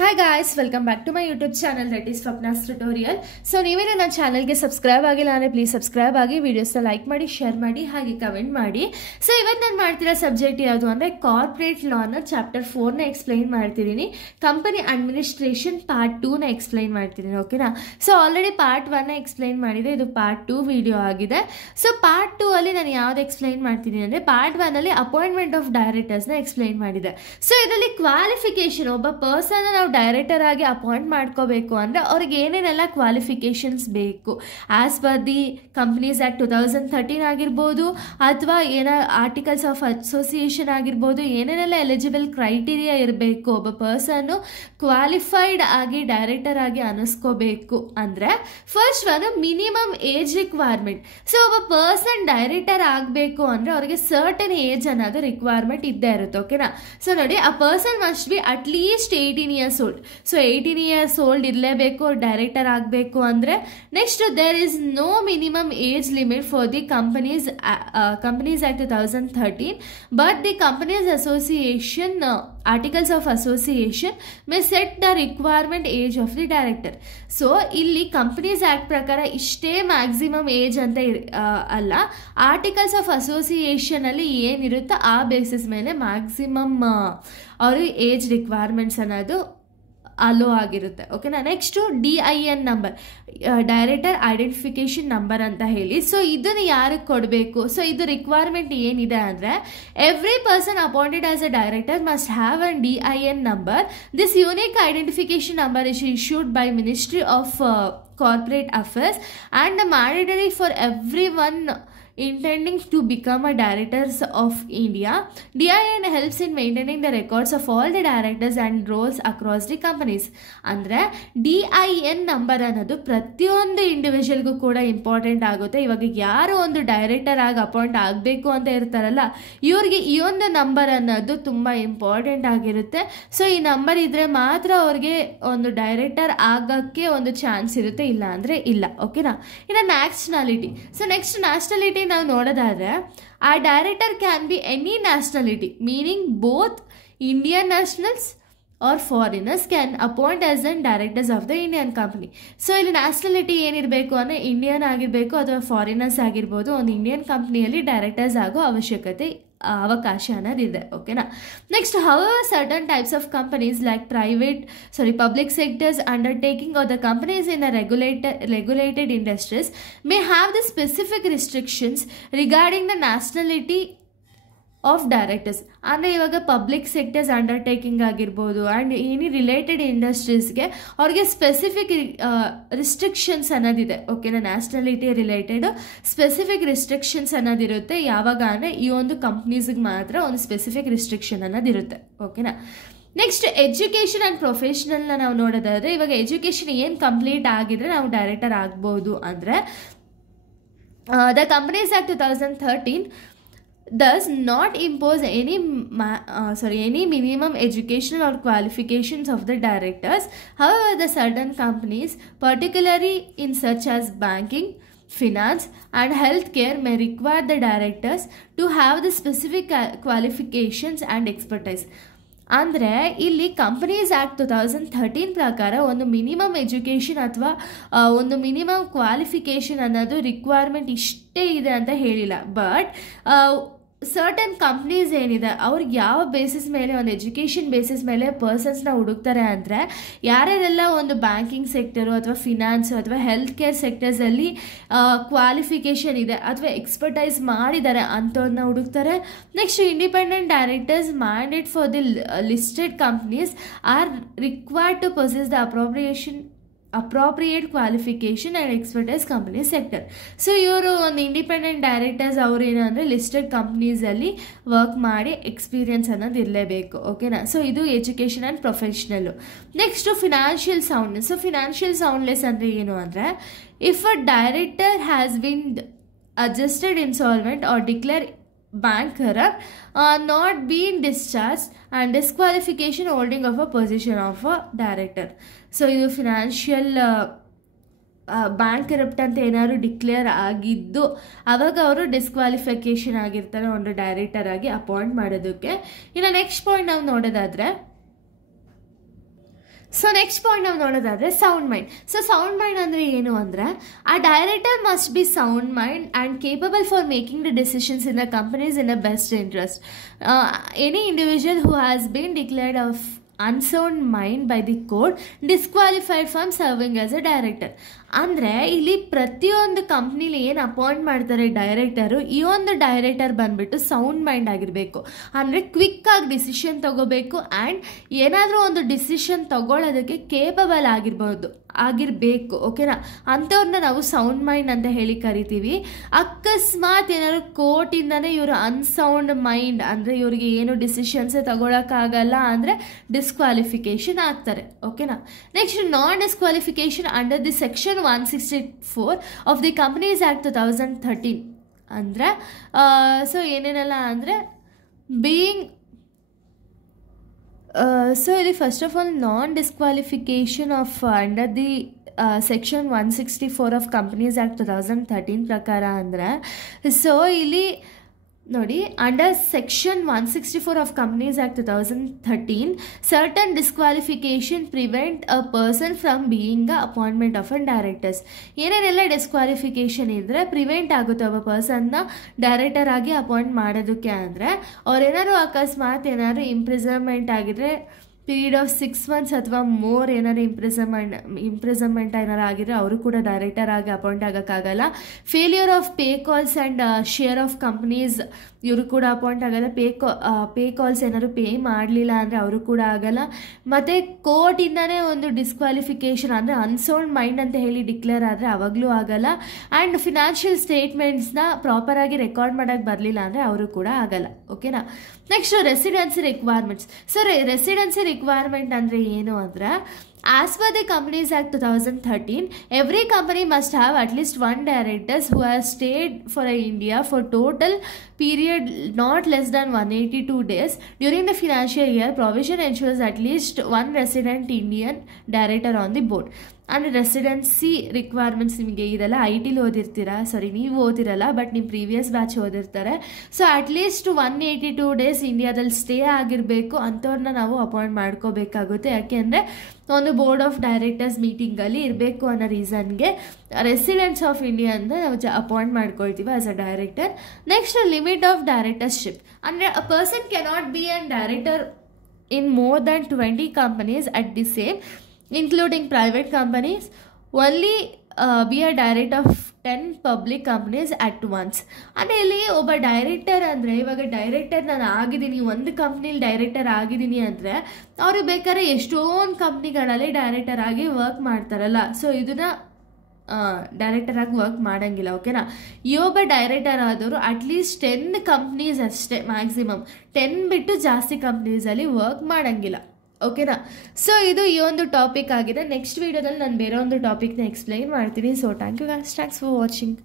Hi guys, welcome back to my YouTube channel that is Swapna's Tutorial. So ನೀವೇ ನನ್ನ ಚಾನಲ್ಗೆ subscribe ಆಗಿಲ್ಲ ಅಂದರೆ ಪ್ಲೀಸ್ ಸಬ್ಸ್ಕ್ರೈಬ್ ಆಗಿ ವಿಡಿಯೋಸ್ನ ಲೈಕ್ ಮಾಡಿ ಶೇರ್ ಮಾಡಿ ಹಾಗೆ ಕಮೆಂಟ್ ಮಾಡಿ. ಸೊ ಇವತ್ತು ನಾನು ಮಾಡ್ತಿರೋ ಸಬ್ಜೆಕ್ಟ್ ಯಾವುದು ಅಂದರೆ ಕಾರ್ಪೊರೇಟ್ ಲಾನ ಚಾಪ್ಟರ್ 4ನ ಎಕ್ಸ್ಪ್ಲೈನ್ ಮಾಡ್ತಿದ್ದೀನಿ. ಕಂಪನಿ ಅಡ್ಮಿನಿಸ್ಟ್ರೇಷನ್ ಪಾರ್ಟ್ 2ನ ಎಕ್ಸ್ಪ್ಲೈನ್ ಮಾಡ್ತಿದ್ದೀನಿ. ಓಕೆನಾ? ಸೊ ಆಲ್ರೆಡಿ ಪಾರ್ಟ್ 1ನ ಎಕ್ಸ್ಪ್ಲೈನ್ ಮಾಡಿದೆ, ಇದು ಪಾರ್ಟ್ 2 ವಿಡಿಯೋ ಆಗಿದೆ. ಸೊ ಪಾರ್ಟ್ 2 ಅಲ್ಲಿ ನಾನು ಯಾವ್ದು ಎಕ್ಸ್ಪ್ಲೈನ್ ಮಾಡ್ತಿದ್ದೀನಿ ಅಂದರೆ ಪಾರ್ಟ್ 1 ಅಲ್ಲಿ ಅಪಾಯಿಂಟ್ಮೆಂಟ್ ಆಫ್ ಡೈರೆಕ್ಟರ್ಸ್ನ ಎಕ್ಸ್ಪ್ಲೈನ್ ಮಾಡಿದೆ. ಸೊ ಇದರಲ್ಲಿ ಕ್ವಾಲಿಫಿಕೇಶನ್, ಒಬ್ಬ ಪರ್ಸನ್ ನಾವು ಡೈರೆಕ್ಟರ್ ಆಗಿ ಅಪಾಯಿಂಟ್ ಮಾಡ್ಕೋಬೇಕು ಅಂದರೆ ಅವ್ರಿಗೆ ಏನೇನೆಲ್ಲ ಕ್ವಾಲಿಫಿಕೇಶನ್ಸ್ ಬೇಕು as per the companies act 2013 ಆಗಿರ್ಬೋದು ಅಥವಾ ಏನೋ ಆರ್ಟಿಕಲ್ಸ್ ಆಫ್ ಅಸೋಸಿಯೇಷನ್ ಆಗಿರ್ಬೋದು, ಏನೇನೆಲ್ಲ ಎಲಿಜಿಬಲ್ ಕ್ರೈಟೀರಿಯಾ ಇರಬೇಕು ಒಬ್ಬ ಪರ್ಸನ್ನು ಕ್ವಾಲಿಫೈಡ್ ಆಗಿ ಡೈರೆಕ್ಟರ್ ಆಗಿ ಅನ್ನಿಸ್ಕೋಬೇಕು ಅಂದರೆ ಫಸ್ಟ್ ಒಂದು ಮಿನಿಮಮ್ ಏಜ್ ರಿಕ್ವೈರ್ಮೆಂಟ್. ಸೊ ಒಬ್ಬ ಪರ್ಸನ್ ಡೈರೆಕ್ಟರ್ ಆಗಬೇಕು ಅಂದರೆ ಅವ್ರಿಗೆ ಸರ್ಟನ್ ಏಜ್ ಅನ್ನೋದು ರಿಕ್ವೈರ್ಮೆಂಟ್ ಇದ್ದೇ ಇರುತ್ತೆ. ಓಕೆನಾ? ಸೊ ನೋಡಿ, ಆ person must be at least 18 years old. So 18 years old ಇರಲೇಬೇಕು ಡೈರೆಕ್ಟರ್ ಆಗಬೇಕು ಅಂದರೆ. Next, there is no minimum age limit for the companies act 2013, but the companies association articles of association may set the requirement age of the director. So ಇಲ್ಲಿ companies act ಪ್ರಕಾರ ಇಷ್ಟೇ maximum age ಅಂತ ಅಲ್ಲ, articles of association ಅಲ್ಲಿ ಏನಿರುತ್ತೋ ಆ basis ಮೇಲೆ maximum ಅವರು age requirements ಅನ್ನೋದು ಅಲೋ ಆಗಿರುತ್ತೆ. ಓಕೆನಾ? Next DIN number, director identification number ಅಂತ ಹೇಳಿ. ಸೊ ಇದನ್ನು ಯಾರಿಗೆ ಕೊಡಬೇಕು? ಸೊ ಇದು ರಿಕ್ವೈರ್ಮೆಂಟ್ ಏನಿದೆ ಅಂದರೆ every person appointed as a director must have an DIN number. This unique identification number is issued by ministry of corporate affairs and mandatory for everyone intending to become a directors of India. DIN helps in maintaining the records of all the directors and roles across the companies. ಅಂದರೆ DIN number ಅನ್ನೋದು ಪ್ರತಿಯೊಂದು ಇಂಡಿವಿಜುವಲ್ಗೂ ಕೂಡ important ಆಗುತ್ತೆ. ಇವಾಗ ಯಾರು ಒಂದು director ಆಗಿ appoint ಆಗಬೇಕು ಅಂತ ಇರ್ತಾರಲ್ಲ, ಇವ್ರಿಗೆ ಈ ಒಂದು ನಂಬರ್ ಅನ್ನೋದು ತುಂಬ ಇಂಪಾರ್ಟೆಂಟ್ ಆಗಿರುತ್ತೆ. ಸೊ ಈ ನಂಬರ್ ಇದ್ರೆ ಮಾತ್ರ ಅವ್ರಿಗೆ ಒಂದು ಡೈರೆಕ್ಟರ್ ಆಗೋಕ್ಕೆ ಒಂದು ಚಾನ್ಸ್ ಇರುತ್ತೆ, ಇಲ್ಲ ಅಂದರೆ ಇಲ್ಲ. ಓಕೆನಾ? ಇನ್ನು ನ್ಯಾಷನಾಲಿಟಿ. ಸೊ ನೆಕ್ಸ್ಟ್ ನ್ಯಾಷನಾಲಿಟಿ ನಾವು ನೋಡೋದಾದ್ರೆ, ಆ director can be any nationality, meaning both Indian nationals or foreigners can appoint as an directors of the Indian company. So ಇಲ್ಲಿ ನ್ಯಾಷನಾಲಿಟಿ ಏನಿರಬೇಕು ಅಂದರೆ ಇಂಡಿಯನ್ ಆಗಿರಬೇಕು ಅಥವಾ ಫಾರಿನರ್ಸ್ ಆಗಿರ್ಬೋದು. ಒಂದು ಇಂಡಿಯನ್ ಕಂಪ್ನಿಯಲ್ಲಿ ಡೈರೆಕ್ಟರ್ಸ್ ಆಗೋ ಅವಕಾಶ ಅನ್ನೋದಿದೆ. ಓಕೆನಾ? Next, however certain types of companies like public sectors undertaking or the companies in the regulated industries may have the specific restrictions regarding the nationality of directors. ಅಂದರೆ ಇವಾಗ ಪಬ್ಲಿಕ್ ಸೆಕ್ಟರ್ಸ್ ಅಂಡರ್ಟೇಕಿಂಗ್ ಆಗಿರ್ಬೋದು and any related ಇಂಡಸ್ಟ್ರೀಸ್ಗೆ ಅವ್ರಿಗೆ specific restrictions ಅನ್ನೋದಿದೆ. ಓಕೆನಾ? Nationality related specific restrictions ಅನ್ನೋದಿರುತ್ತೆ. ಯಾವಾಗ ಅಂದರೆ ಈ ಒಂದು ಕಂಪ್ನೀಸ್ಗೆ ಮಾತ್ರ ಒಂದು ಸ್ಪೆಸಿಫಿಕ್ ರಿಸ್ಟ್ರಿಕ್ಷನ್ ಅನ್ನೋದಿರುತ್ತೆ. ಓಕೆನಾ? ನೆಕ್ಸ್ಟ್, ಎಜುಕೇಷನ್ ಆ್ಯಂಡ್ ಪ್ರೊಫೆಷನಲ್ನ ನಾವು ನೋಡೋದಾದರೆ, ಇವಾಗ ಎಜುಕೇಷನ್ ಏನು ಕಂಪ್ಲೀಟ್ ಆಗಿದ್ರೆ ನಾವು ಡೈರೆಕ್ಟರ್ ಆಗ್ಬೋದು ಅಂದರೆ the companies act 2013 does not impose any minimum educational or qualifications of the directors. However, the certain companies, particularly in such as banking, finance and healthcare, may require the directors to have the specific qualifications and expertise. ಅಂದರೆ ಇಲ್ಲಿ companies act 2013 ಪ್ರಕಾರ ಒಂದು minimum education ಅಥವಾ ಒಂದು minimum qualification ಅನ್ನೋದು requirement ಇಷ್ಟೇ ಇದೆ ಅಂತ ಹೇಳಿಲ್ಲ. ಬಟ್ ಸರ್ಟನ್ ಕಂಪ್ನೀಸ್ ಏನಿದೆ ಅವ್ರಿಗೆ ಯಾವ ಬೇಸಿಸ್ ಮೇಲೆ, ಒಂದು ಎಜುಕೇಷನ್ ಬೇಸಿಸ್ ಮೇಲೆ ಪರ್ಸನ್ಸ್ನ ಹುಡುಕ್ತಾರೆ ಅಂದರೆ ಯಾರ್ಯಾರೆಲ್ಲ ಒಂದು ಬ್ಯಾಂಕಿಂಗ್ ಸೆಕ್ಟರು ಅಥವಾ ಫಿನಾನ್ಸು ಅಥವಾ ಹೆಲ್ತ್ ಕೇರ್ ಸೆಕ್ಟರ್ಸಲ್ಲಿ ಕ್ವಾಲಿಫಿಕೇಷನ್ ಇದೆ ಅಥವಾ ಎಕ್ಸ್ಪರ್ಟೈಸ್ ಮಾಡಿದ್ದಾರೆ ಅಂಥವ್ರನ್ನ ಹುಡುಕ್ತಾರೆ. Next, independent directors mandate for the listed companies are required to possess the appropriate qualification and expertise company sector. So ಇವರು ಒಂದು ಇಂಡಿಪೆಂಡೆಂಟ್ ಡೈರೆಕ್ಟರ್ಸ್ ಅವರು ಏನಂದರೆ ಲಿಸ್ಟೆಡ್ ಕಂಪ್ನೀಸಲ್ಲಿ ವರ್ಕ್ ಮಾಡಿ ಎಕ್ಸ್ಪೀರಿಯನ್ಸ್ ಅನ್ನೋದು ಇರಲೇಬೇಕು. ಓಕೆನಾ? ಸೊ ಇದು education and professional. Next financial soundness. So financial soundness ಅಂದರೆ ಏನು ಅಂದರೆ, if a director has been adjusted insolvent or declare bankrupt, not being discharged and disqualification holding of a position of a director. So ಇದು financial bankrupt ಅಂತ ಏನಾದ್ರು declare ಆಗಿದ್ದು ಆವಾಗ ಅವರು disqualification ಆಗಿರ್ತಾರೆ ಒಂದು ಡೈರೆಕ್ಟರ್ ಆಗಿ ಅಪಾಯಿಂಟ್ ಮಾಡೋದಕ್ಕೆ. ಇನ್ನು ನೆಕ್ಸ್ಟ್ ಪಾಯಿಂಟ್ ನಾವು ನೋಡೋದಾದರೆ ಸೊ ನೆಕ್ಸ್ಟ್ ಪಾಯಿಂಟ್ ನಾವು ನೋಡೋದಾದರೆ sound mind. So sound mind ಅಂದರೆ ಏನು ಅಂದರೆ ಆ director must be sound mind and capable for making the decisions in the companies in the best interest. Any individual who has been declared of unsound mind by the court disqualified from serving as A director. ಅಂದರೆ ಇಲ್ಲಿ ಪ್ರತಿಯೊಂದು ಕಂಪ್ನಿಲಿ ಏನು appoint ಮಾಡ್ತಾರೆ director, ಈ ಒಂದು director ಬಂದುಬಿಟ್ಟು sound mind ಆಗಿರಬೇಕು. ಅಂದರೆ ಕ್ವಿಕ್ಕಾಗಿ ಡಿಸಿಷನ್ ತೊಗೋಬೇಕು ಆ್ಯಂಡ್ ಏನಾದರೂ ಒಂದು ಡಿಸಿಷನ್ ತೊಗೊಳ್ಳೋದಕ್ಕೆ ಕೇಪಬಲ್ ಆಗಿರಬೇಕು. ಓಕೆನಾ, ಅಂಥವ್ರನ್ನ ನಾವು ಸೌಂಡ್ ಮೈಂಡ್ ಅಂತ ಹೇಳಿ ಕರಿತೀವಿ. ಅಕಸ್ಮಾತ್ ಏನಾದ್ರು ಕೋರ್ಟಿಂದನೇ ಇವರು ಅನ್ಸೌಂಡ್ ಮೈಂಡ್ ಅಂದರೆ ಇವ್ರಿಗೆ ಏನು ಡಿಸಿಷನ್ಸೇ ತಗೊಳಕ್ಕಾಗಲ್ಲ ಅಂದರೆ ಡಿಸ್ಕ್ವಾಲಿಫಿಕೇಶನ್ ಆಗ್ತಾರೆ. ಓಕೆನಾ. Next non disqualification under the section 164 of the companies act 2013 ಅಂದರೆ ಸೊ ಏನೇನೆಲ್ಲ ಅಂದರೆ ಬೀಯಿಂಗ್ ಸೊ ಇಲ್ಲಿ first of all non disqualification of under the section 164 of companies act 2013 ಪ್ರಕಾರ ಅಂದರೆ ಸೊ ಇಲ್ಲಿ ನೋಡಿ, under section 164 of companies act 2013 certain disqualification prevent a person from being a appointment of an directors. ಏನೇನೆಲ್ಲ disqualification ಇದ್ದರೆ prevent ಆಗುತ್ತೆ ಒಬ್ಬ ಪರ್ಸನ್ನ director ಆಗಿ appoint ಮಾಡೋದಕ್ಕೆ ಅಂದರೆ ಅವ್ರೇನಾದ್ರು ಅಕಸ್ಮಾತ್ ಏನಾದ್ರು ಇಂಪ್ರಿಸನ್ಮೆಂಟ್ ಆಗಿದ್ರೆ ಪೀರಿಯಡ್ ಆಫ್ 6 months ಅಥವಾ ಮೋರ್ ಏನಾದ್ರು ಇಂಪ್ರಿಸನ್ಮೆಂಟ್ ಏನಾರು ಆಗಿದ್ರೆ ಅವರು ಕೂಡ ಡೈರೆಕ್ಟರ್ ಆಗಿ ಅಪಾಯಿಂಟ್ ಆಗೋಕ್ಕಾಗಲ್ಲ. Failure of pay calls and share of companies ಇವರು ಕೂಡ ಅಪಾಯಿಂಟ್ ಆಗಲ್ಲ. ಪೇ ಕಾಲ್ಸ್ ಏನಾದ್ರು ಪೇ ಮಾಡಲಿಲ್ಲ ಅಂದರೆ ಅವರು ಕೂಡ ಆಗಲ್ಲ. ಮತ್ತು ಕೋರ್ಟಿಂದನೇ ಒಂದು ಡಿಸ್ಕ್ವಾಲಿಫಿಕೇಷನ್ ಅಂದರೆ ಅನ್ಸೌಂಡ್ ಮೈಂಡ್ ಅಂತ ಹೇಳಿ ಡಿಕ್ಲೇರ್ ಆದರೆ ಅವಾಗಲೂ ಆಗಲ್ಲ. ಆ್ಯಂಡ್ ಫಿನಾನ್ಷಿಯಲ್ ಸ್ಟೇಟ್ಮೆಂಟ್ಸ್ನ ಪ್ರಾಪರಾಗಿ ರೆಕಾರ್ಡ್ ಮಾಡೋಕ್ಕೆ ಬರಲಿಲ್ಲ ಅಂದರೆ ಅವರು ಕೂಡ ಆಗಲ್ಲ. ಓಕೆನಾ. Next residency requirements. So residency requirement ಅಂದರೆ ಏನು ಅಂದರೆ as per the Companies Act 2013, every company must have at least one director who has stayed for India for total period not less than 182 days during the financial year. Provision ensures at least one resident Indian director on the board. And residency requirements ನಿಮಗೆ ಇದೆಲ್ಲ IT ಓದಿರ್ತೀರಾ, ನೀವು ಓದಿರಲ್ಲ but ನಿಮ್ಮ previous batch ಓದಿರ್ತಾರೆ. So at least 182 days ಇಂಡಿಯಾದಲ್ಲಿ stay ಆಗಿರಬೇಕು. ಅಂಥವ್ರನ್ನ ನಾವು appoint ಮಾಡ್ಕೋಬೇಕಾಗುತ್ತೆ. ಯಾಕೆಂದರೆ ಒಂದು ಬೋರ್ಡ್ ಆಫ್ ಡೈರೆಕ್ಟರ್ಸ್ ಮೀಟಿಂಗಲ್ಲಿ ಇರಬೇಕು ಅನ್ನೋ ರೀಸನ್ಗೆ ರೆಸಿಡೆನ್ಸ್ ಆಫ್ ಇಂಡಿಯಾ ಅಂತ ನಾವು ಅಪಾಯಿಂಟ್ ಮಾಡ್ಕೊಳ್ತೀವಿ as a director. Next limit of directorship ಅಂದರೆ a person cannot be on director in more than 20 companies at the same, including private companies, only be a director of 10 public companies at once. ಅಂದರೆ ಇಲ್ಲಿ ಒಬ್ಬ director ಅಂದರೆ ಇವಾಗ director ನಾನು ಆಗಿದ್ದೀನಿ, ಒಂದು ಕಂಪ್ನಿಲಿ director ಆಗಿದ್ದೀನಿ ಅಂದರೆ ಅವ್ರಿಗೆ ಬೇಕಾದ್ರೆ ಎಷ್ಟೊಂದು ಕಂಪ್ನಿಗಳಲ್ಲಿ ಡೈರೆಕ್ಟರ್ ಆಗಿ ವರ್ಕ್ ಮಾಡ್ತಾರಲ್ಲ. ಸೊ ಇದನ್ನು ಡೈರೆಕ್ಟರ್ ಆಗಿ ವರ್ಕ್ ಮಾಡೋಂಗಿಲ್ಲ. ಓಕೆನಾ. ಈ ಒಬ್ಬ ಡೈರೆಕ್ಟರ್ ಆದವರು ಅಟ್ಲೀಸ್ಟ್ 10 ಕಂಪ್ನೀಸ್ ಅಷ್ಟೇ, ಮ್ಯಾಕ್ಸಿಮಮ್ 10 ಬಿಟ್ಟು ಜಾಸ್ತಿ ಕಂಪ್ನೀಸಲ್ಲಿ ವರ್ಕ್ ಮಾಡೋಂಗಿಲ್ಲ. ಓಕೆನಾ. ಸೊ ಇದು ಈ ಒಂದು ಟಾಪಿಕ್ ಆಗಿದೆ. ನೆಕ್ಸ್ಟ್ ವೀಡಿಯೋದಲ್ಲಿ ನಾನು ಬೇರೆ ಒಂದು ಟಾಪಿಕ್ನ ಎಕ್ಸ್ಪ್ಲೈನ್ ಮಾಡ್ತೀನಿ. So thank you guys, thanks for watching.